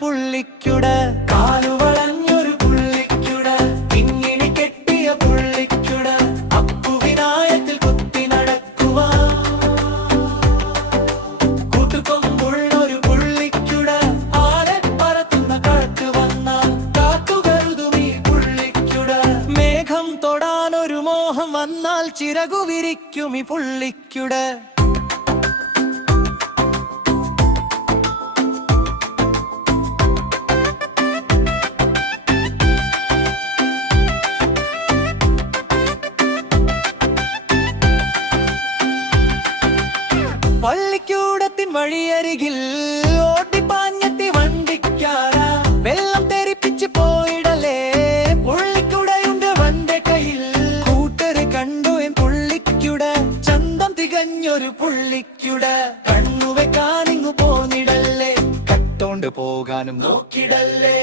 പുള്ളിക്കുട, കാലുവളഞ്ഞൊരു പുള്ളിക്കുട, ഇങ്ങിണി കെട്ടിയ പുള്ളിക്കുട, അപ്പുവിനായത്തിൽ കുത്തി നടക്കുവാ കൂട്ടുകൊമ്പുള്ളൊരു പുള്ളിക്കുട, ആളെ പറത്തുന്ന കാറ്റ് വന്നാൽ കാത്തുകരുതും ഈ പുള്ളിക്കുട. മേഘം തൊടാനൊരു മോഹം വന്നാൽ ചിറകു വിരിക്കും ഈ പുള്ളിക്കുട. പള്ളിക്കൂടത്തിൻ വഴിയരികിൽ ഓട്ടിപ്പാഞ്ഞെത്തി വണ്ടിക്കാര, വെള്ളം തെറിപ്പിച്ച് പോയിടലേ പുള്ളിക്കുടയുണ്ട് വന്റെ കയ്യിൽ. കൂട്ടര് കണ്ടു എൻ പുള്ളിക്കുട, ചന്തം തികഞ്ഞൊരു പുള്ളിക്കുട. കണ്ണു വെക്കാനിങ്ങു പോന്നിടല്ലേ, കട്ടോണ്ട് പോകാനും നോക്കിടല്ലേ.